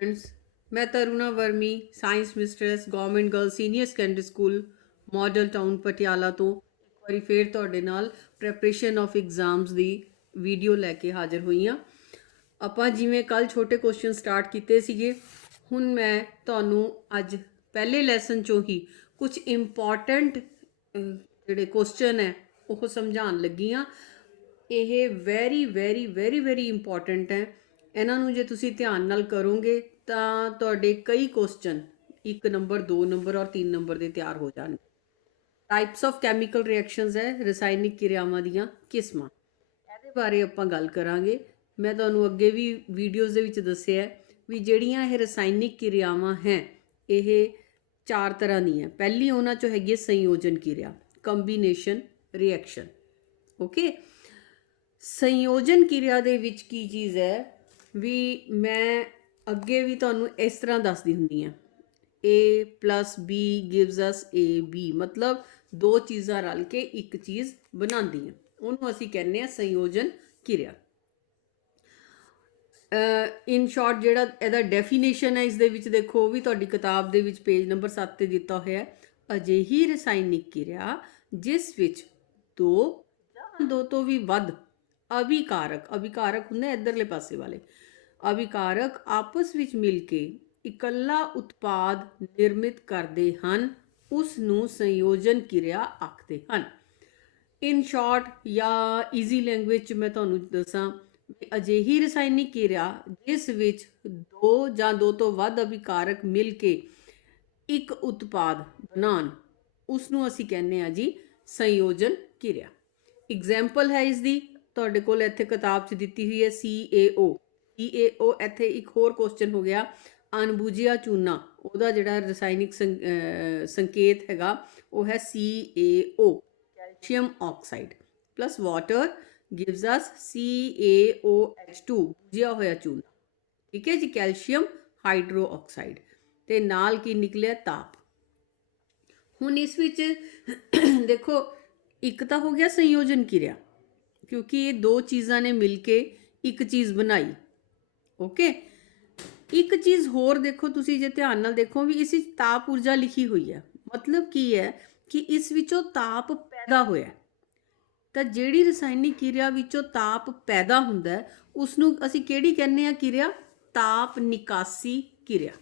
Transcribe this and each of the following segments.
Friends, मैं Taruna vermi science mistress government girl senior secondary school model town Patiala तो एक बारी फिर ਤੁਹਾਡੇ ਨਾਲ preparation of exams the video ਲੈ ਕੇ ਹਾਜ਼ਰ ਹੋਈ ਹਾਂ। ਆਪਾਂ ਜਿਵੇਂ ਕੱਲ ਛੋਟੇ ਕੁਐਸਚਨ ਸਟਾਰਟ ਕੀਤੇ ਸੀਗੇ, ਹੁਣ ਮੈਂ ਤੁਹਾਨੂੰ ਅੱਜ ਪਹਿਲੇ ਲੈਸਨ ਚੋਂ ਹੀ ਕੁਝ ਇੰਪੋਰਟੈਂਟ ਜਿਹੜੇ ਕੁਐਸਚਨ ਹੈ ਉਹ ਸਮਝਾਉਣ ਲੱਗੀ ਹਾਂ। ਇਹ very very very very important ਹੈ। ਇਹਨਾਂ ਨੂੰ ਜੇ ਤੁਸੀਂ ਧਿਆਨ ਨਾਲ ਕਰੋਗੇ ਤਾਂ ਤੁਹਾਡੇ ਕਈ ਕੁਐਸਚਨ 1 ਨੰਬਰ 2 ਨੰਬਰ ਔਰ 3 ਨੰਬਰ ਦੇ ਤਿਆਰ ਹੋ ਜਾਣਗੇ। ਟਾਈਪਸ ਆਫ ਕੈਮੀਕਲ ਰਿਐਕਸ਼ਨਸ ਹੈ, ਰਸਾਇਣਿਕ ਕਿਰਿਆਵਾਂ ਦੀਆਂ ਕਿਸਮਾਂ, ਇਹਦੇ ਬਾਰੇ ਆਪਾਂ ਗੱਲ ਕਰਾਂਗੇ। ਮੈਂ ਤੁਹਾਨੂੰ ਅੱਗੇ ਵੀ ਵੀਡੀਓਜ਼ ਦੇ ਵਿੱਚ ਦੱਸਿਆ ਵੀ ਜਿਹੜੀਆਂ ਇਹ ਰਸਾਇਣਿਕ ਕਿਰਿਆਵਾਂ ਹੈ ਇਹ 4 ਤਰ੍ਹਾਂ ਦੀਆਂ। ਪਹਿਲੀ ਉਹਨਾਂ ਚੋਂ ਹੈਗੀ ਸੰਯੋਜਨ ਕਿਰਿਆ, ਕੰਬੀਨੇਸ਼ਨ ਰਿਐਕਸ਼ਨ। ਓਕੇ, ਸੰਯੋਜਨ ਕਿਰਿਆ ਦੇ ਵਿੱਚ ਕੀ ਚੀਜ਼ ਹੈ ਵੀ ਮੈਂ ਅੱਗੇ ਵੀ ਤੁਹਾਨੂੰ ਇਸ ਤਰ੍ਹਾਂ ਦੱਸਦੀ ਹੁੰਦੀ ਹਾਂ, A + B gives us AB, ਮਤਲਬ ਦੋ ਚੀਜ਼ਾਂ ਰਲ ਕੇ ਇੱਕ ਚੀਜ਼ ਬਣਾਉਂਦੀਆਂ, ਉਹਨੂੰ ਅਸੀਂ ਕਹਿੰਦੇ ਹਾਂ ਸੰਯੋਜਨ ਕਿਰਿਆ। ਇਨ ਸ਼ਾਰਟ ਜਿਹੜਾ ਇਹਦਾ ਡੈਫੀਨੇਸ਼ਨ ਹੈ ਇਸ ਦੇ ਵਿੱਚ ਦੇਖੋ, ਉਹ ਵੀ ਤੁਹਾਡੀ ਕਿਤਾਬ ਦੇ ਵਿੱਚ ਪੇਜ ਨੰਬਰ 7 'ਤੇ ਦਿੱਤਾ ਹੋਇਆ ਹੈ। ਅਜਿਹੀ ਰਸਾਇਣਿਕ ਕਿਰਿਆ ਜਿਸ ਵਿੱਚ ਦੋ ਜਾਂ ਦੋ ਤੋਂ ਵੀ ਵੱਧ ਅਭਿਕਾਰਕ ਹੁੰਦੇ ਇੱਧਰਲੇ ਪਾਸੇ ਵਾਲੇ ਅਭਿਕਾਰਕ ਆਪਸ ਵਿੱਚ ਮਿਲ ਕੇ ਇਕੱਲਾ ਉਤਪਾਦ ਨਿਰਮਿਤ ਕਰਦੇ ਹਨ, ਉਸ ਨੂੰ ਸੰਯੋਜਨ ਕਿਰਿਆ ਆਖਦੇ ਹਨ। ਇਨ ਸ਼ਾਰਟ ਜਾਂ ਈਜ਼ੀ ਲੈਂਗੁਏਜ 'ਚ ਮੈਂ ਤੁਹਾਨੂੰ ਦੱਸਾਂ, ਅਜਿਹੀ ਰਸਾਇਣਿਕ ਕਿਰਿਆ ਜਿਸ ਵਿੱਚ ਦੋ ਜਾਂ ਦੋ ਤੋਂ ਵੱਧ ਅਭਿਕਾਰਕ ਮਿਲ ਕੇ ਇੱਕ ਉਤਪਾਦ ਬਣਾਉਣ, ਉਸ ਨੂੰ ਅਸੀਂ ਕਹਿੰਦੇ ਹਾਂ ਜੀ ਸੰਯੋਜਨ ਕਿਰਿਆ। ਐਗਜ਼ਾਮਪਲ ਹੈ ਇਸ ਦੀ, ਤੁਹਾਡੇ ਕੋਲ ਇੱਥੇ ਕਿਤਾਬ 'ਚ ਦਿੱਤੀ ਹੋਈ ਹੈ CaO। ਇੱਥੇ ਇੱਕ ਹੋਰ ਕੁਐਸਚਨ ਹੋ ਗਿਆ ਅਣਬੁਝਿਆ ਚੂਨਾ, ਉਹਦਾ ਜਿਹੜਾ ਰਸਾਇਣਿਕ ਸੰਕੇਤ ਹੈਗਾ ਉਹ ਹੈ CaO, calcium oxide plus water gives us CaOH2, ਬੁਝਿਆ ਹੋਇਆ ਚੂਨਾ। ਠੀਕ ਹੈ ਜੀ, ਕੈਲਸ਼ੀਅਮ ਹਾਈਡਰੋ ਆਕਸਾਈਡ, ਤੇ ਨਾਲ ਕੀ ਨਿਕਲਿਆ ਤਾਪ। ਹੁਣ ਇਸ ਵਿੱਚ ਦੇਖੋ, ਇੱਕ ਤਾਂ ਹੋ ਗਿਆ ਸੰਯੋਜਨ ਕਿਰਿਆ ਕਿਉਂਕਿ ਇਹ ਦੋ ਚੀਜ਼ਾਂ ਨੇ ਮਿਲ ਕੇ ਇੱਕ ਚੀਜ਼ ਬਣਾਈ। ਓਕੇ, ਇੱਕ ਚੀਜ਼ ਹੋਰ ਦੇਖੋ, ਤੁਸੀਂ ਜੇ ਧਿਆਨ ਨਾਲ ਦੇਖੋ ਵੀ ਇਸ ਵਿੱਚ ਤਾਪ ਊਰਜਾ ਲਿਖੀ ਹੋਈ ਹੈ, ਮਤਲਬ ਕੀ ਹੈ ਕਿ ਇਸ ਵਿੱਚੋਂ ਤਾਪ ਪੈਦਾ ਹੋਇਆ। ਤਾਂ ਜਿਹੜੀ ਰਸਾਇਣਿਕ ਕਿਰਿਆ ਵਿੱਚੋਂ ਤਾਪ ਪੈਦਾ ਹੁੰਦਾ ਹੈ ਉਸ ਨੂੰ ਅਸੀਂ ਕਿਹੜੀ ਕਹਿੰਦੇ ਆ ਕਿਰਿਆ? ਤਾਪ ਨਿਕਾਸੀ ਕਿਰਿਆ।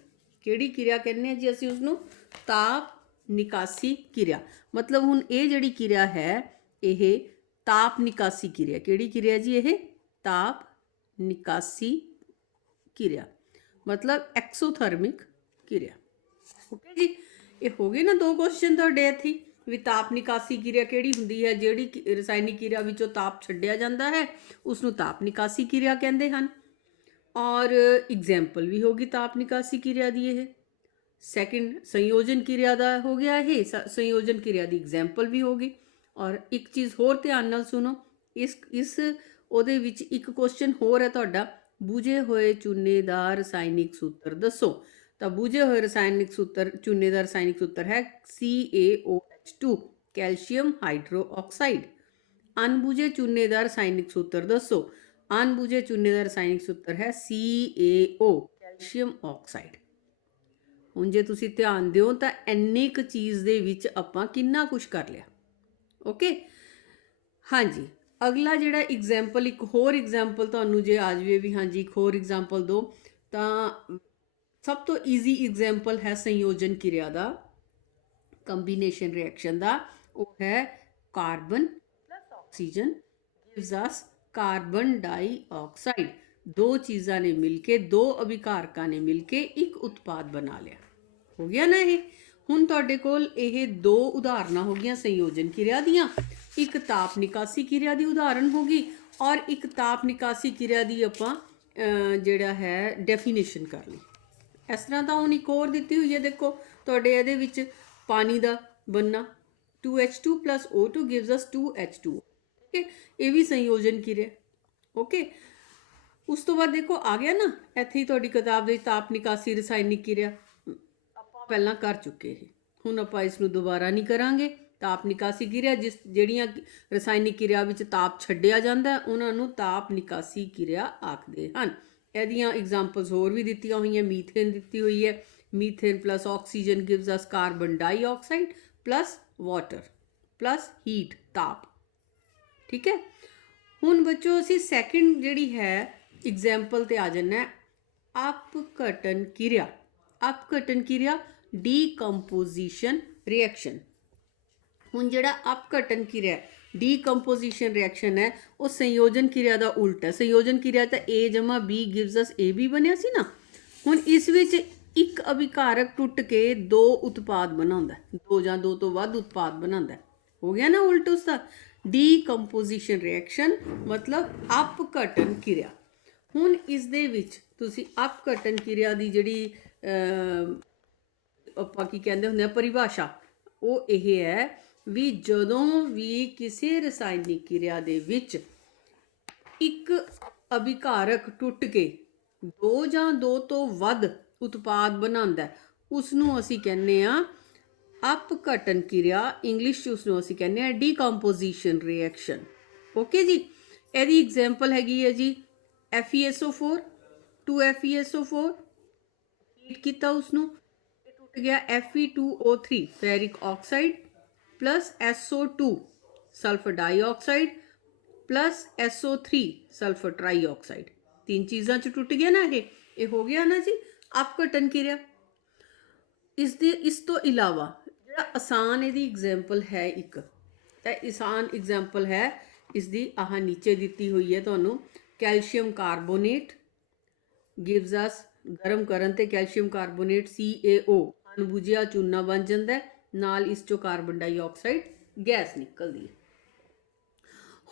ਕਿਹੜੀ ਕਿਰਿਆ ਕਹਿੰਦੇ ਆ ਜੀ ਅਸੀਂ ਉਸਨੂੰ? ਤਾਪ ਨਿਕਾਸੀ ਕਿਰਿਆ। ਮਤਲਬ ਹੁਣ ਇਹ ਜਿਹੜੀ ਕਿਰਿਆ ਹੈ ਇਹ ਤਾਪ ਨਿਕਾਸੀ ਕਿਰਿਆ। ਕਿਹੜੀ ਕਿਰਿਆ ਜੀ ਇਹ? ਤਾਪ ਨਿਕਾਸੀ ਕਿਰਿਆ, ਮਤਲਬ ਐਕਸੋਥਰਮਿਕ ਕਿਰਿਆ। ਓਕੇ ਜੀ, ਇਹ ਹੋ ਗਏ ਨਾ ਦੋ ਕੁਐਸਚਨ ਤੁਹਾਡੇ ਇੱਥੇ ਵੀ ਤਾਪ ਨਿਕਾਸੀ ਕਿਰਿਆ ਕਿਹੜੀ ਹੁੰਦੀ ਹੈ? ਜਿਹੜੀ ਰਸਾਇਣਿਕ ਕਿਰਿਆ ਵਿੱਚੋਂ ਤਾਪ ਛੱਡਿਆ ਜਾਂਦਾ ਹੈ ਉਸ ਨੂੰ ਤਾਪ ਨਿਕਾਸੀ ਕਿਰਿਆ ਕਹਿੰਦੇ ਹਨ। ਔਰ ਐਗਜ਼ਾਮਪਲ ਵੀ ਹੋਗੀ ਤਾਪ ਨਿਕਾਸੀ ਕਿਰਿਆ ਦੀ। ਇਹ ਸੈਕਿੰਡ ਸੰਯੋਜਨ ਕਿਰਿਆ ਦਾ ਹੋ ਗਿਆ, ਇਹ ਸੰਯੋਜਨ ਕਿਰਿਆ ਦੀ ਐਗਜ਼ਾਮਪਲ ਵੀ ਹੋਗੀ। ਔਰ ਇੱਕ ਚੀਜ਼ ਹੋਰ ਧਿਆਨ ਨਾਲ ਸੁਣੋ, ਇਸ ਉਹਦੇ ਵਿੱਚ ਇੱਕ ਕੁਐਸਚਨ ਹੋਰ ਹੈ ਤੁਹਾਡਾ, ਬੁਝੇ ਹੋਏ ਚੂਨੇ ਦਾ ਰਸਾਇਣਿਕ ਸੂਤਰ ਦੱਸੋ। ਤਾਂ ਬੁਝੇ ਹੋਏ ਰਸਾਇਣਿਕ ਸੂਤਰ, ਚੂਨੇ ਦਾ ਰਸਾਇਣਿਕ ਸੂਤਰ ਹੈ CaOH2, ਕੈਲਸ਼ੀਅਮ ਹਾਈਡਰੋ ਆਕਸਾਈਡ। ਅਣਬੁਝੇ ਚੂਨੇ ਦਾ ਰਸਾਇਣਿਕ ਸੂਤਰ ਦੱਸੋ। ਅਣਬੁਝੇ ਚੂਨੇ ਦਾ ਰਸਾਇਣਿਕ ਸੂਤਰ ਹੈ CaO, ਕੈਲਸ਼ੀਅਮ ਆਕਸਾਈਡ। ਹੁਣ ਜੇ ਤੁਸੀਂ ਧਿਆਨ ਦਿਓ ਤਾਂ ਇੰਨੀ ਕੁ ਚੀਜ਼ ਦੇ ਵਿੱਚ ਆਪਾਂ ਕਿੰਨਾ ਕੁਛ ਕਰ ਲਿਆ। ਓਕੇ, ਹਾਂਜੀ। ਅਗਲਾ ਜਿਹੜਾ ਐਗਜ਼ਾਮਪਲ, ਇੱਕ ਹੋਰ ਐਗਜ਼ਾਮਪਲ ਤੁਹਾਨੂੰ ਜੇ ਆ ਜਾਵੇ ਵੀ ਹਾਂਜੀ ਇੱਕ ਹੋਰ ਐਗਜ਼ਾਮਪਲ ਦਿਓ, ਤਾਂ ਸਭ ਤੋਂ ਈਜ਼ੀ ਐਗਜ਼ਾਮਪਲ ਹੈ ਸੰਯੋਜਨ ਕਿਰਿਆ ਦਾ, ਕੰਬੀਨੇਸ਼ਨ ਰਿਐਕਸ਼ਨ ਦਾ। ਉਹ ਹੈ carbon plus oxygen gives us carbon dioxide. ਦੋ ਚੀਜ਼ਾਂ ਨੇ ਮਿਲ ਕੇ, ਦੋ ਅਭਿਕਾਰਕਾਂ ਨੇ ਮਿਲ ਕੇ ਇੱਕ ਉਤਪਾਦ ਬਣਾ ਲਿਆ। ਹੋ ਗਿਆ ਨਾ ਇਹ? ਹੁਣ ਤੁਹਾਡੇ ਕੋਲ ਇਹ ਦੋ ਉਦਾਹਰਨਾਂ ਹੋ ਗਈਆਂ ਸੰਯੋਜਨ ਕਿਰਿਆ ਦੀਆਂ। ਇੱਕ ਤਾਪ ਨਿਕਾਸੀ ਕਿਰਿਆ ਦੀ ਉਦਾਹਰਨ ਹੋ ਗਈ ਔਰ ਇੱਕ ਤਾਪ ਨਿਕਾਸੀ ਕਿਰਿਆ ਦੀ ਆਪਾਂ ਜਿਹੜਾ ਹੈ ਡੈਫੀਨੇਸ਼ਨ ਕਰ ਲਈ। ਇਸ ਤਰ੍ਹਾਂ ਤਾਂ ਹੁਣ ਇੱਕ ਹੋਰ ਦਿੱਤੀ ਹੋਈ ਹੈ, ਦੇਖੋ ਤੁਹਾਡੇ ਇਹਦੇ ਵਿੱਚ ਪਾਣੀ ਦਾ ਬਣਨਾ 2H2 + O2 ਗਿਵਸ ਅਸ 2H2। ਓਕੇ, ਇਹ ਵੀ ਸੰਯੋਜਨ ਕਿਰਿਆ। ਓਕੇ, ਉਸ ਤੋਂ ਬਾਅਦ ਦੇਖੋ ਆ ਗਿਆ ਨਾ ਇੱਥੇ ਹੀ ਤੁਹਾਡੀ ਕਿਤਾਬ ਦੇ ਤਾਪ ਨਿਕਾਸੀ ਰਸਾਇਣਿਕ ਕਿਰਿਆ ਆਪਾਂ ਪਹਿਲਾਂ ਕਰ ਚੁੱਕੇ ਇਹ, ਹੁਣ ਆਪਾਂ ਇਸ ਨੂੰ ਦੁਬਾਰਾ ਨਹੀਂ ਕਰਾਂਗੇ। ਤਾਪ ਨਿਕਾਸੀ ਕਿਰਿਆ ਜਿਹੜੀਆਂ ਰਸਾਇਣਿਕ ਕਿਰਿਆ ਵਿੱਚ ਤਾਪ ਛੱਡਿਆ ਜਾਂਦਾ ਉਹਨਾਂ ਨੂੰ ਤਾਪ ਨਿਕਾਸੀ ਕਿਰਿਆ ਆਖਦੇ ਹਨ। ਇਹਦੀਆਂ ਐਗਜ਼ਾਮਪਲਸ ਹੋਰ ਵੀ ਦਿੱਤੀਆਂ ਹੋਈਆਂ, ਮੀਥੇਨ ਦਿੱਤੀ ਹੋਈ ਹੈ, methane plus oxygen gives us carbon dioxide plus water plus heat, ਤਾਪ। ਠੀਕ ਹੈ। ਹੁਣ ਬੱਚੋ ਅਸੀਂ ਸੈਕਿੰਡ ਜਿਹੜੀ ਹੈ ਐਗਜ਼ਾਮਪਲ ਤੇ ਆ ਜੰਨਾ, ਅਪਘਟਨ ਕਿਰਿਆ। ਅਪਘਟਨ ਕਿਰਿਆ ਡੀਕੰਪੋਜੀਸ਼ਨ ਰਿਐਕਸ਼ਨ। ਹੁਣ ਜਿਹੜਾ ਅਪਘਟਨ ਕਿਰਿਆ ਡੀਕੰਪੋਜੀਸ਼ਨ ਰਿਐਕਸ਼ਨ ਹੈ ਉਹ ਸੰਯੋਜਨ ਕਿਰਿਆ ਦਾ ਉਲਟ ਹੈ। ਸੰਯੋਜਨ ਕਿਰਿਆ ਤਾਂ A ਜਮਾ B ਗਿਵਸ ਅਸ AB ਬਣਿਆ ਸੀ ਨਾ। ਹੁਣ ਇਸ ਵਿੱਚ ਇੱਕ ਅਭਿਕਾਰਕ ਟੁੱਟ ਕੇ ਦੋ ਉਤਪਾਦ ਬਣਾਉਂਦਾ, ਦੋ ਜਾਂ ਦੋ ਤੋਂ ਵੱਧ ਉਤਪਾਦ ਬਣਾਉਂਦਾ। ਹੋ ਗਿਆ ਨਾ ਉਲਟ ਉਸਦਾ। ਡੀਕੰਪੋਜੀਸ਼ਨ ਰਿਐਕਸ਼ਨ ਮਤਲਬ ਅਪਘਟਨ ਕਿਰਿਆ। ਹੁਣ ਇਸ ਦੇ ਵਿੱਚ ਤੁਸੀਂ ਅਪਘਟਨ ਕਿਰਿਆ ਦੀ ਜਿਹੜੀ ਆਪਾਂ ਕੀ ਕਹਿੰਦੇ ਹੁੰਦੇ ਆ ਪਰਿਭਾਸ਼ਾ, ਉਹ ਇਹ ਹੈ ਵੀ ਜਦੋਂ ਵੀ ਕਿਸੇ ਰਸਾਇਣਿਕ ਕਿਰਿਆ ਦੇ ਵਿੱਚ ਇੱਕ ਅਭਿਕਾਰਕ ਟੁੱਟ ਕੇ ਦੋ ਜਾਂ ਦੋ ਤੋਂ ਵੱਧ ਉਤਪਾਦ ਬਣਾਉਂਦਾ, ਉਸ ਨੂੰ ਅਸੀਂ ਕਹਿੰਦੇ ਆ ਅਪਘਟਨ ਕਿਰਿਆ। ਇੰਗਲਿਸ਼ 'ਚ ਉਸ ਨੂੰ ਅਸੀਂ ਕਹਿੰਦੇ ਆ ਡੀਕੰਪੋਜੀਸ਼ਨ ਰਿਐਕਸ਼ਨ। ਓਕੇ ਜੀ। ਇਹਦੀ ਐਗਜ਼ਾਮਪਲ ਹੈਗੀ ਹੈ ਜੀ FeSO4, 2FeSO4 ਹੀਟ ਕੀਤਾ ਉਸਨੂੰ, ਇਹ ਟੁੱਟ ਗਿਆ Fe2O3 ferric oxide plus SO2 sulphur dioxide plus SO3 sulphur trioxide. ਤਿੰਨ ਚੀਜ਼ਾਂ 'ਚ ਟੁੱਟ ਗਿਆ ਨਾ ਇਹ ਹੋ ਗਿਆ ਨਾ ਜੀ ਅਪਘਟਨ ਕਿਰਿਆ। ਇਸ ਤੋਂ ਇਲਾਵਾ ਜਿਹੜਾ ਆਸਾਨ ਇਹਦੀ ਐਗਜ਼ਾਮਪਲ ਹੈ ਇੱਕ, ਤਾਂ ਆਸਾਨ ਐਗਜ਼ਾਮਪਲ ਹੈ ਇਸਦੀ ਆਹ ਨੀਚੇ ਦਿੱਤੀ ਹੋਈ ਹੈ ਤੁਹਾਨੂੰ। ਕੈਲਸ਼ੀਅਮ ਕਾਰਬੋਨੇਟ ਗਿਵਸ ਅਸ, ਗਰਮ ਕਰਨ ਤੇ ਕੈਲਸ਼ੀਅਮ ਕਾਰਬੋਨੇਟ CaO ਅਣਬੁਝਿਆ ਚੂਨਾ ਬਣ ਜਾਂਦਾ, ਨਾਲ ਇਸ ਚੋਂ ਕਾਰਬਨ ਡਾਈਆਕਸਾਈਡ ਗੈਸ ਨਿਕਲਦੀ ਹੈ।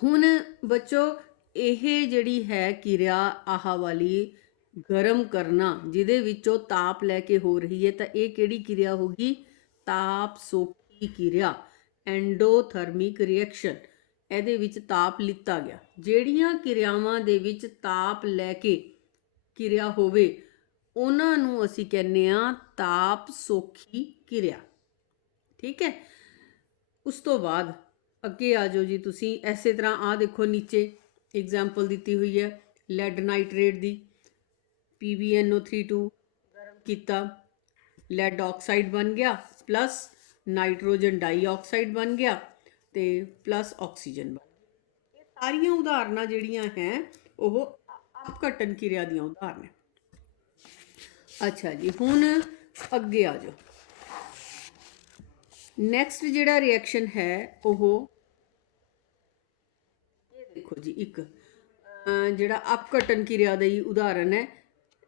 ਹੁਣ ਬੱਚੋ ਇਹ ਜਿਹੜੀ ਹੈ ਕਿਰਿਆ ਆਹ ਵਾਲੀ ਗਰਮ ਕਰਨਾ ਜਿਹਦੇ ਵਿੱਚੋਂ ਤਾਪ ਲੈ ਕੇ ਹੋ ਰਹੀ ਹੈ, ਤਾਂ ਇਹ ਕਿਹੜੀ ਕਿਰਿਆ ਹੋਗੀ? ਤਾਪ ਸੋਖੀ ਕਿਰਿਆ, ਐਂਡੋਥਰਮਿਕ ਰਿਐਕਸ਼ਨ। ਇਹਦੇ ਵਿੱਚ ਤਾਪ ਲਿੱਤਾ ਗਿਆ। ਜਿਹੜੀਆਂ ਕਿਰਿਆਵਾਂ ਦੇ ਵਿੱਚ ਤਾਪ ਲੈ ਕੇ ਕਿਰਿਆ ਹੋਵੇ ਉਹਨਾਂ ਨੂੰ ਅਸੀਂ ਕਹਿੰਦੇ ਆ ਤਾਪ ਸੋਖੀ ਕਿਰਿਆ। ਠੀਕ ਹੈ। ਉਸ ਤੋਂ ਬਾਅਦ ਅੱਗੇ ਆ ਜਾਓ ਜੀ ਤੁਸੀਂ। ਇਸੇ ਤਰ੍ਹਾਂ ਆਹ ਦੇਖੋ ਨੀਚੇ ਐਗਜ਼ਾਮਪਲ ਦਿੱਤੀ ਹੋਈ ਹੈ ਲੈਡ ਨਾਈਟ੍ਰੇਟ ਦੀ। PbNO32 ਗਰਮ ਕੀਤਾ, ਲੈਡ ਆਕਸਾਈਡ ਬਣ ਗਿਆ ਪਲੱਸ ਨਾਈਟ੍ਰੋਜਨ ਡਾਈਆਕਸਾਈਡ ਬਣ ਗਿਆ ਤੇ ਪਲੱਸ ਆਕਸੀਜਨ ਬਣ ਗਿਆ। ਇਹ ਸਾਰੀਆਂ ਉਦਾਹਰਨਾਂ ਜਿਹੜੀਆਂ ਹੈ ਉਹ ਅਪਘਟਨ ਕਿਰਿਆ ਦੀਆਂ ਉਦਾਹਰਨਾਂ। ਅੱਛਾ ਜੀ, ਹੁਣ ਅੱਗੇ ਆ ਜਾਓ। ਨੈਕਸਟ ਜਿਹੜਾ ਰਿਐਕਸ਼ਨ ਹੈ ਉਹ ਇਹ ਦੇਖੋ ਜੀ, ਇੱਕ ਜਿਹੜਾ ਅਪਘਟਨ ਕਿਰਿਆ ਦਾ ਹੀ ਉਦਾਹਰਨ ਹੈ।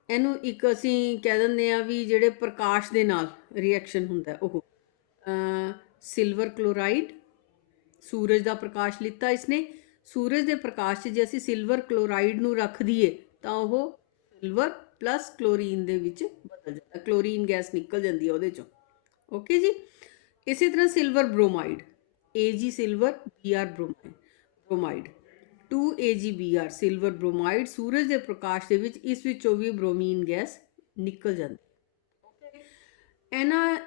ਇਹਨੂੰ ਇੱਕ ਅਸੀਂ ਕਹਿ ਦਿੰਦੇ ਆ ਵੀ ਜਿਹੜੇ ਪ੍ਰਕਾਸ਼ ਦੇ ਨਾਲ ਰਿਐਕਸ਼ਨ ਹੁੰਦਾ ਉਹ ਸਿਲਵਰ ਕਲੋਰਾਈਡ। ਸੂਰਜ ਦਾ ਪ੍ਰਕਾਸ਼ ਲਿੱਤਾ ਇਸਨੇ, ਸੂਰਜ ਦੇ ਪ੍ਰਕਾਸ਼ 'ਚ ਜੇ ਅਸੀਂ ਸਿਲਵਰ ਕਲੋਰਾਈਡ ਨੂੰ ਰੱਖ ਦਈਏ ਤਾਂ ਉਹ ਸਿਲਵਰ ਪਲੱਸ ਕਲੋਰੀਨ ਦੇ ਵਿੱਚ ਬਦਲ ਜਾਂਦਾ, ਕਲੋਰੀਨ ਗੈਸ ਨਿਕਲ ਜਾਂਦੀ ਹੈ ਉਹਦੇ 'ਚੋਂ। ਓਕੇ ਜੀ। ਇਸੇ ਤਰ੍ਹਾਂ silver bromide, Ag silver Br bromide 2AgBr silver bromide. ਸੂਰਜ ਦੇ ਪ੍ਰਕਾਸ਼ ਦੇ ਵਿੱਚ ਇਸ ਵਿੱਚੋਂ ਵੀ ਬ੍ਰੋਮੀਨ ਗੈਸ ਨਿਕਲ ਜਾਂਦੀ।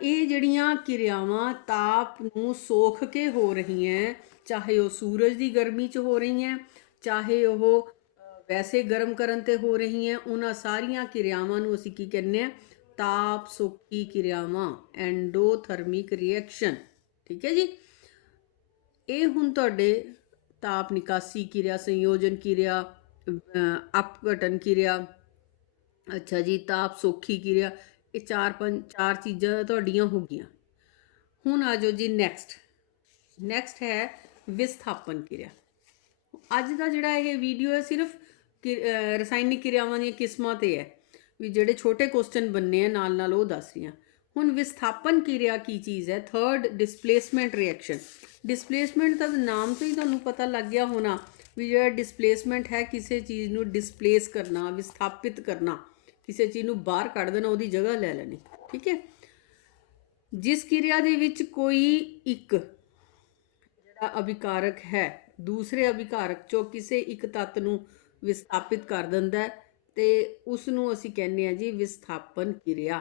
ਇਹ ਜਿਹੜੀਆਂ ਕਿਰਿਆਵਾਂ ਤਾਪ ਨੂੰ ਸੋਖ ਕੇ ਹੋ ਰਹੀਆਂ, ਚਾਹੇ ਉਹ ਸੂਰਜ ਦੀ ਗਰਮੀ 'ਚ ਹੋ ਰਹੀਆਂ, ਚਾਹੇ ਉਹ ਵੈਸੇ ਗਰਮ ਕਰਨ ਤੇ ਹੋ ਰਹੀਆਂ, ਉਹਨਾਂ ਸਾਰੀਆਂ ਕਿਰਿਆਵਾਂ ਨੂੰ ਅਸੀਂ ਕੀ ਕਹਿੰਦੇ ਆ? ਤਾਪ ਸੋਖੀ ਕਿਰਿਆਵਾਂ, ਐਂਡੋਥਰਮਿਕ ਰਿਐਕਸ਼ਨ। ਠੀਕ ਹੈ ਜੀ। ਇਹ ਹੁਣ ਤੁਹਾਡੇ ਤਾਪ ਨਿਕਾਸੀ ਕਿਰਿਆ, ਸੰਯੋਜਨ ਕਿਰਿਆ, ਅਪਘਟਨ ਕਿਰਿਆ, ਅੱਛਾ ਜੀ, ਤਾਪ ਸੋਖੀ ਕਿਰਿਆ, ਇਹ ਚਾਰ ਚੀਜ਼ਾਂ ਤੁਹਾਡੀਆਂ ਹੋ ਗਈਆਂ। ਹੁਣ ਆ ਜਾਓ ਜੀ ਨੈਕਸਟ ਹੈ ਵਿਸਥਾਪਨ ਕਿਰਿਆ। ਅੱਜ ਦਾ ਜਿਹੜਾ ਇਹ ਵੀਡੀਓ ਹੈ ਸਿਰਫ ਰਸਾਇਣਿਕ ਕਿਰਿਆਵਾਂ ਦੀਆਂ ਕਿਸਮਾਂ ਤੇ ਹੈ, ਵੀ ਜਿਹੜੇ ਛੋਟੇ ਕੁਐਸਚਨ ਬਣਨੇ ਆ ਨਾਲ ਨਾਲ ਉਹ ਦੱਸ ਰਹੀਆਂ। ਹੁਣ ਵਿਸਥਾਪਨ ਕਿਰਿਆ ਕੀ ਚੀਜ਼ ਹੈ? Third, displacement reaction. ਡਿਸਪਲੇਸਮੈਂਟ ਦਾ ਨਾਮ ਤੋਂ ਹੀ ਤੁਹਾਨੂੰ ਪਤਾ ਲੱਗ ਗਿਆ ਹੋਣਾ ਵੀ ਜਿਹੜਾ ਡਿਸਪਲੇਸਮੈਂਟ ਹੈ ਕਿਸੇ ਚੀਜ਼ ਨੂੰ ਡਿਸਪਲੇਸ ਕਰਨਾ, ਵਿਸਥਾਪਿਤ ਕਰਨਾ, ਕਿਸੇ ਚੀਜ਼ ਨੂੰ ਬਾਹਰ ਕੱਢ ਦੇਣਾ, ਉਹਦੀ ਜਗ੍ਹਾ ਲੈ ਲੈਣੀ। ਠੀਕ ਹੈ। ਜਿਸ ਕਿਰਿਆ ਦੇ ਵਿੱਚ ਕੋਈ ਇੱਕ ਜਿਹੜਾ ਅਭਿਕਾਰਕ ਹੈ ਦੂਸਰੇ ਅਭਿਕਾਰਕ ਚੋਂ ਕਿਸੇ ਇੱਕ ਤੱਤ ਨੂੰ ਵਿਸਥਾਪਿਤ ਕਰ ਦਿੰਦਾ ਤੇ ਉਸ ਨੂੰ ਅਸੀਂ ਕਹਿੰਦੇ ਆ ਜੀ ਵਿਸਥਾਪਨ ਕਿਰਿਆ,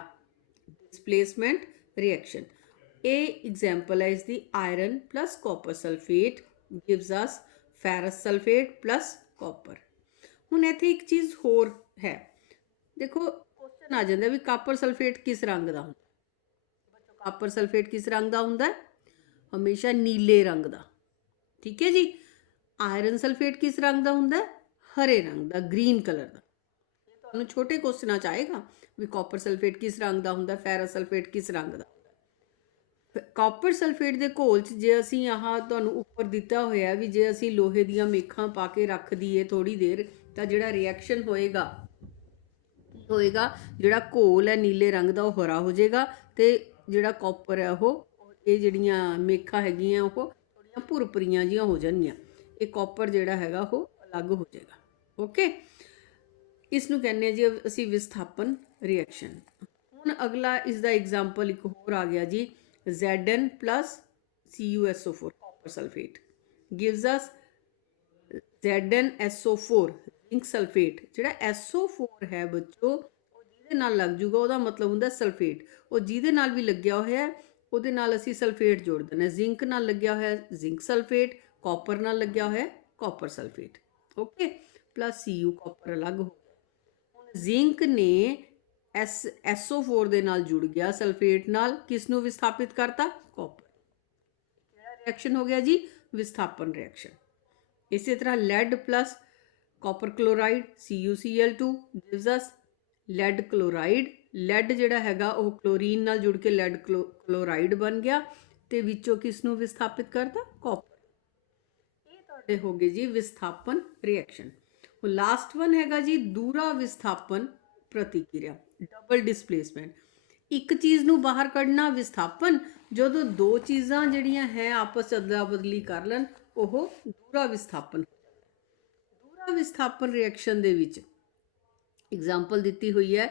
ਡਿਸਪਲੇਸਮੈਂਟ ਰਿਐਕਸ਼ਨ। ਇਹ ਐਗਜ਼ਾਮਪਲ ਹੈ ਇਸ ਦੀ iron plus copper sulphate gives us ferrous sulphate plus copper. ਹੁਣ ਇੱਥੇ ਇੱਕ ਚੀਜ਼ ਹੋਰ ਹੈ, ਦੇਖੋ ਕੁਐਸਚਨ ਆ ਜਾਂਦਾ ਵੀ ਕਾਪਰ ਸਲਫੇਟ ਕਿਸ ਰੰਗ ਦਾ ਹੁੰਦਾ। ਬੱਚੋ ਕਾਪਰ ਸਲਫੇਟ ਕਿਸ ਰੰਗ ਦਾ ਹੁੰਦਾ ਹੈ? ਹਮੇਸ਼ਾ ਨੀਲੇ ਰੰਗ ਦਾ। ਠੀਕ ਹੈ ਜੀ। ਆਇਰਨ ਸਲਫੇਟ ਕਿਸ ਰੰਗ ਦਾ ਹੁੰਦਾ ਹੈ? ਹਰੇ ਰੰਗ ਦਾ, ਗ੍ਰੀਨ ਕਲਰ ਦਾ। ਇਹ ਤੁਹਾਨੂੰ ਛੋਟੇ ਕੁਐਸਚਨਾਂ ਚ ਆਏਗਾ ਵੀ ਕਾਪਰ ਸਲਫੇਟ ਕਿਸ ਰੰਗ ਦਾ ਹੁੰਦਾ, ਫੈਰਸ ਸਲਫੇਟ ਕਿਸ ਰੰਗ ਦਾ। ਕਾਪਰ ਸਲਫੇਟ ਦੇ ਘੋਲ 'ਚ ਜੇ ਅਸੀਂ ਆਹ ਤੁਹਾਨੂੰ ਉੱਪਰ ਦਿੱਤਾ ਹੋਇਆ ਵੀ ਜੇ ਅਸੀਂ ਲੋਹੇ ਦੀਆਂ ਮੇਖਾਂ ਪਾ ਕੇ ਰੱਖ ਦਈਏ ਥੋੜੀ ਦੇਰ ਤਾਂ ਜਿਹੜਾ ਰਿਐਕਸ਼ਨ ਹੋਏਗਾ ਕੀ ਹੋਏਗਾ, ਜਿਹੜਾ ਘੋਲ ਹੈ ਨੀਲੇ ਰੰਗ ਦਾ ਉਹ ਹਰਾ ਹੋ ਜਾਏਗਾ ਤੇ ਜਿਹੜਾ ਕਾਪਰ ਹੈ ਉਹ ਇਹ ਜਿਹੜੀਆਂ ਮੇਖਾਂ ਹੈਗੀਆਂ ਉਹ ਥੋੜੀਆਂ ਭੁਰਭੁਰੀਆਂ ਜਿਹੀਆਂ ਹੋ ਜਾਣਗੀਆਂ। ਇਹ ਕਾਪਰ ਜਿਹੜਾ ਹੈਗਾ ਉਹ ਅਲੱਗ ਹੋ ਜਾਏਗਾ। ਓਕੇ, ਇਸ ਨੂੰ ਕਹਿੰਦੇ ਆ ਜੀ ਅਸੀਂ ਵਿਸਥਾਪਨ ਰਿਐਕਸ਼ਨ। ਹੁਣ ਅਗਲਾ ਇਸ ਦਾ ਐਗਜ਼ਾਮਪਲ ਇੱਕ ਹੋਰ ਆ ਗਿਆ ਜੀ, Zn plus CuSO4 copper sulfate gives us ZnSO4 zinc sulfate। ਜਿਹੜਾ SO4 ਹੈ ਬੱਚੋ ਉਹ ਜਿਹਦੇ ਨਾਲ ਲੱਗ ਜੂਗਾ ਉਹਦਾ ਮਤਲਬ ਹੁੰਦਾ ਸਲਫੇਟ। ਉਹ ਜਿਹਦੇ ਨਾਲ ਵੀ ਲੱਗਿਆ ਹੋਇਆ ਹੈ ਉਹਦੇ ਨਾਲ ਅਸੀਂ ਸਲਫੇਟ ਜੋੜ ਦਿੰਦੇ ਹਾਂ। ਜ਼ਿੰਕ ਨਾਲ ਲੱਗਿਆ ਹੋਇਆ ਜ਼ਿੰਕ ਸਲਫੇਟ, ਕਾਪਰ ਨਾਲ ਲੱਗਿਆ ਹੋਇਆ copper sulphate. Okay, plus Cu copper ਅਲੱਗ ਹੋ ਗਿਆ। ਹੁਣ ਜ਼ਿੰਕ ਨੇ SO4 ਦੇ ਨਾਲ ਜੁੜ ਗਿਆ ਸਲਫੇਟ ਨਾਲ, ਕਿਸ ਨੂੰ ਵਿਸਥਾਪਿਤ ਕਰਤਾ? ਕਾਪਰ। ਕਿਹੜਾ ਰਿਐਕਸ਼ਨ ਹੋ ਗਿਆ ਜੀ? ਵਿਸਥਾਪਨ ਰਿਐਕਸ਼ਨ। ਇਸੇ ਤਰ੍ਹਾਂ lead plus copper chloride CuCl2 gives us lead chloride. Lead ਜਿਹੜਾ ਹੈਗਾ ਉਹ ਕਲੋਰੀਨ ਨਾਲ ਜੁੜ ਕੇ ਲੈਡ ਕਲੋਰਾਈਡ ਬਣ ਗਿਆ ਤੇ ਵਿੱਚੋਂ ਕਿਸ ਨੂੰ ਵਿਸਥਾਪਿਤ ਕਰਤਾ? ਕਾਪਰ। ਇਹ ਤੁਹਾਡੇ ਹੋ ਗਏ ਜੀ ਵਿਸਥਾਪਨ ਰਿਐਕਸ਼ਨ। ਲਾਸਟ ਵਨ ਹੈਗਾ ਜੀ ਦੂਹਰਾ ਵਿਸਥਾਪਨ ਪ੍ਰਤੀਕਿਰਿਆ, ਡਬਲ ਡਿਸਪਲੇਸਮੈਂਟ। ਇੱਕ ਚੀਜ਼ ਨੂੰ ਬਾਹਰ ਕੱਢਣਾ ਵਿਸਥਾਪਨ, ਜਦੋਂ ਦੋ ਚੀਜ਼ਾਂ ਜਿਹੜੀਆਂ ਹੈ ਆਪਸ ਅਦਲਾ ਬਦਲੀ ਕਰ ਲੈਣ ਉਹ ਦੂਹਰਾ ਵਿਸਥਾਪਨ। ਦੂਹਰਾ ਵਿਸਥਾਪਨ ਰਿਐਕਸ਼ਨ ਦੇ ਵਿੱਚ ਐਗਜ਼ਾਮਪਲ ਦਿੱਤੀ ਹੋਈ ਹੈ,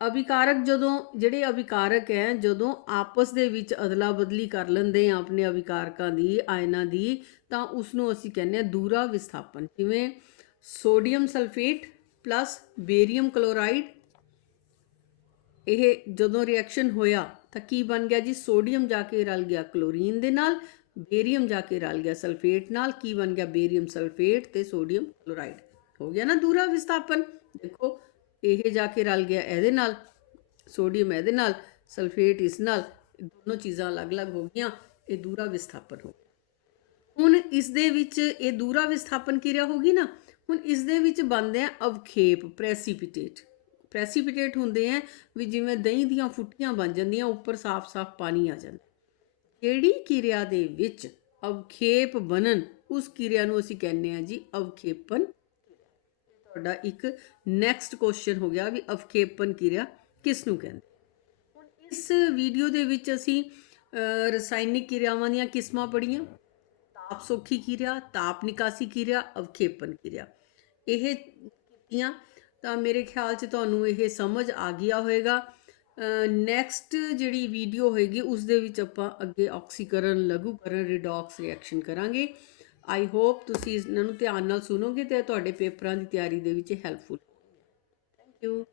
ਅਭਿਕਾਰਕ ਜਦੋਂ ਜਿਹੜੇ ਅਭਿਕਾਰਕ ਹੈ ਜਦੋਂ ਆਪਸ ਦੇ ਵਿੱਚ ਅਦਲਾ ਬਦਲੀ ਕਰ ਲੈਂਦੇ ਆ ਆਪਣੇ ਅਭਿਕਾਰਕਾਂ ਦੀ, ਆਇਨਾਂ ਦੀ, ਤਾਂ ਉਸ ਨੂੰ ਅਸੀਂ ਕਹਿੰਦੇ ਆ ਦੂਹਰਾ ਵਿਸਥਾਪਨ। ਜਿਵੇਂ ਸੋਡੀਅਮ ਸਲਫੇਟ ਪਲੱਸ ਬੇਰੀਅਮ ਕਲੋਰਾਈਡ, ਇਹ ਜਦੋਂ ਰਿਐਕਸ਼ਨ ਹੋਇਆ ਤਾਂ ਕੀ ਬਣ ਗਿਆ ਜੀ? ਸੋਡੀਅਮ ਜਾ ਕੇ ਰਲ ਗਿਆ ਕਲੋਰੀਨ ਦੇ ਨਾਲ, ਬੇਰੀਅਮ ਜਾ ਕੇ ਰਲ ਗਿਆ ਸਲਫੇਟ ਨਾਲ, ਕੀ ਬਣ ਗਿਆ? ਬੇਰੀਅਮ ਸਲਫੇਟ ਤੇ ਸੋਡੀਅਮ ਕਲੋਰਾਈਡ। ਹੋ ਗਿਆ ਨਾ ਦੂਹਰਾ ਵਿਸਥਾਪਨ। ਦੇਖੋ ਇਹ ਜਾ ਕੇ ਰਲ ਗਿਆ ਇਹਦੇ ਨਾਲ, ਸੋਡੀਅਮ ਇਹਦੇ ਨਾਲ, ਸਲਫੇਟ ਇਸ ਨਾਲ, ਦੋਨੋਂ ਚੀਜ਼ਾਂ ਅਲੱਗ-ਅਲੱਗ ਹੋ ਗਈਆਂ, ਇਹ ਦੂਹਰਾ ਵਿਸਥਾਪਨ ਹੋ ਗਿਆ। ਹੁਣ ਇਸ ਦੇ ਵਿੱਚ ਇਹ ਦੂਹਰਾ ਵਿਸਥਾਪਨ ਕਿਰਿਆ ਹੋ ਗਈ ਨਾ, ਹੁਣ ਇਸ ਦੇ ਵਿੱਚ ਬਣਦੇ ਆ ਅਵਖੇਪ, ਪ੍ਰੈਸੀਪੀਟੇਟ। ਪ੍ਰੈਸੀਪੀਟੇਟ ਹੁੰਦੇ ਆ ਵੀ ਜਿਵੇਂ ਦਹੀਂ ਦੀਆਂ ਫੁੱਟੀਆਂ ਬਣ ਜਾਂਦੀਆਂ, ਉੱਪਰ ਸਾਫ਼-ਸਾਫ਼ ਪਾਣੀ ਆ ਜਾਂਦਾ। ਜਿਹੜੀ ਕਿਰਿਆ ਦੇ ਵਿੱਚ ਅਵਖੇਪ ਬਣਨ ਉਸ ਕਿਰਿਆ ਨੂੰ ਅਸੀਂ ਕਹਿੰਦੇ ਆ ਜੀ ਅਵਖੇਪਨ। ਤੁਹਾਡਾ ਇੱਕ ਨੈਕਸਟ ਕੁਐਸਚਨ ਹੋ ਗਿਆ ਵੀ ਅਵਖੇਪਨ ਕਿਰਿਆ ਕਿਸ ਨੂੰ ਕਹਿੰਦੇ। ਹੁਣ ਇਸ ਵੀਡੀਓ ਦੇ ਵਿੱਚ ਅਸੀਂ ਰਸਾਇਣਿਕ ਕਿਰਿਆਵਾਂ ਦੀਆਂ ਕਿਸਮਾਂ ਪੜ੍ਹੀਆਂ, ਤਾਪ ਸੋਖੀ ਕਿਰਿਆ, ਤਾਪ ਨਿਕਾਸੀ ਕਿਰਿਆ, ਅਵਖੇਪਨ ਕਿਰਿਆ। ਇਹ ਕੀਤੀਆਂ ਤਾਂ ਮੇਰੇ ਖਿਆਲ 'ਚ ਤੁਹਾਨੂੰ ਇਹ ਸਮਝ ਆ ਗਿਆ ਹੋਵੇਗਾ। ਨੈਕਸਟ ਜਿਹੜੀ ਵੀਡੀਓ ਹੋਏਗੀ ਉਸ ਦੇ ਵਿੱਚ ਆਪਾਂ ਅੱਗੇ ਆਕਸੀਕਰਨ, ਲਘੂਕਰਨ, ਰਿਡੌਕਸ ਰਿਐਕਸ਼ਨ ਕਰਾਂਗੇ। ਆਈ ਹੋਪ ਤੁਸੀਂ ਇਹਨਾਂ ਨੂੰ ਧਿਆਨ ਨਾਲ ਸੁਣੋਗੇ ਤੇ ਤੁਹਾਡੇ ਪੇਪਰਾਂ ਦੀ ਤਿਆਰੀ ਦੇ ਵਿੱਚ ਹੈਲਪਫੁਲ। Thank you.